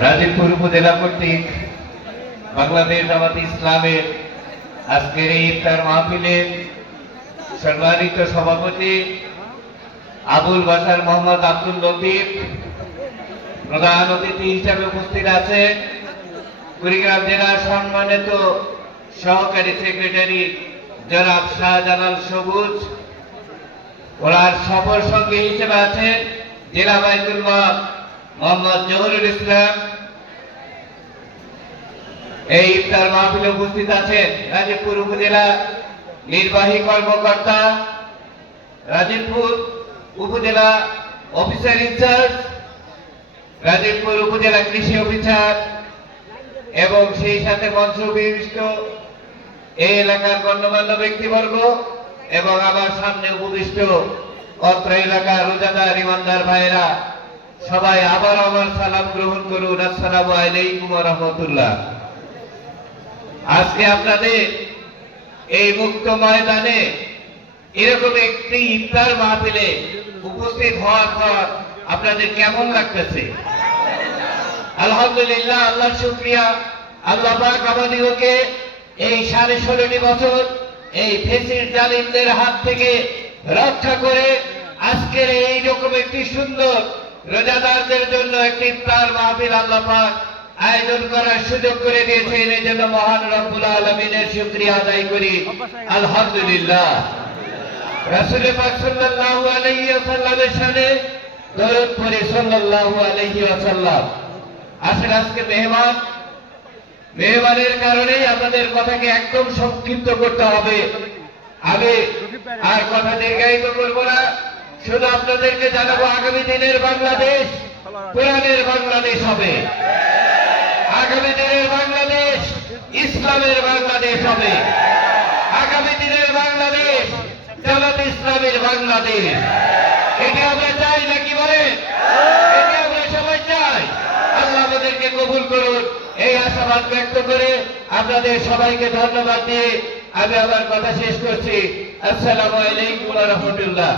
রাজীবপুর উপজেলা কর্তৃক বাংলাদেশ জামাত ইসলামের আজকের এই ইফতার মাহফিলের সম্মানিত সভাপতি আবুল বাসার মোহাম্মদ আব্দুল লতিফ প্রধান অতিথি হিসাবে উপস্থিত আছে কুড়িগ্রাম জেলার সম্মানিত সহকারী সেক্রেটারি জনাব শাহজালাল সবুজ, ওনার সফর সঙ্গী হিসেবে আছেন জেলা বাইতুল মাল মোহাম্মদ জহুরুল ইসলাম। এই ইফতার মাহফিলে উপস্থিত আছেন রাজীবপুর উপজেলা নির্বাহী কর্মকর্তা রাজীবপুর উপজেলা অফিসার ইনচার্জ রাজীবপুর উপজেলা কৃষি অফিসার এবং সেই সাথে মঞ্চ বিশিষ্ট এই এলাকার গণ্যমান্য ব্যক্তিবর্গ এবং আমার সামনে উপবিষ্ট অত্র এলাকার রোজাদার, ইমানদার ভাইয়েরা সবাই আবার আমার সালাম গ্রহণ করুন। আসসালামু আলাইকুম রহমতুল্লাহ। আজকে আপনাদের এই মুক্ত ময়দানে এরকম একটি ইফতার মাহফিলে উপস্থিত হওয়ার পর আপনাদের কেমন লাগতেছে? আলহামদুলিল্লাহ আল্লাহ শুক্রিয়া। আল্লাহ পাক আমাদিগকে এই সাড়ে ষোলোটি বছর এই ফেসির জালিমদের হাত থেকে রক্ষা করে আজকের এই রকম একটি সুন্দর রোজাদারদের জন্য একটি ইফতার মাহফিল আল্লাহ পাক আয়োজন করার সুযোগ করে দিয়েছেন। এই জন্য মহান রব্বুল আলমিনের শুক্রিয়া আদায় করি। আলহামদুলিল্লাহ। রাসূল পাক সাল্লাল্লাহু আলাইহি ওয়াসাল্লামের সাথে দরুদ পড়ে সাল্লাল্লাহু আলাইহি ওয়াসাল্লাম। আসলে আজকে মেহমান। মেহমানের কারণেই আমাদের কথাকে একদম সংক্ষিপ্ত করতে হবে। আমি আর কথা দীর্ঘায়িত করব না। শুধু আপনাদেরকে জানাব, আগামী দিনের বাংলাদেশ কোরআনের বাংলাদেশ হবে। আগামী দিনের বাংলাদেশ, ইসলামের বাংলাদেশ হবে। আগামী দিনের বাংলাদেশ, জামাত ইসলামের বাংলাদেশ। এটি আমরা চাই নাকি বলেন? এটি আমরা সবাই চাই। আল্লাহ আমাদেরকে কবুল করুন। এই আশাবাদ ব্যক্ত করে আপনাদের সবাইকে ধন্যবাদ দিয়ে আমি আমার কথা শেষ করছি। আসসালামু আলাইকুম রহমতুল্লাহ।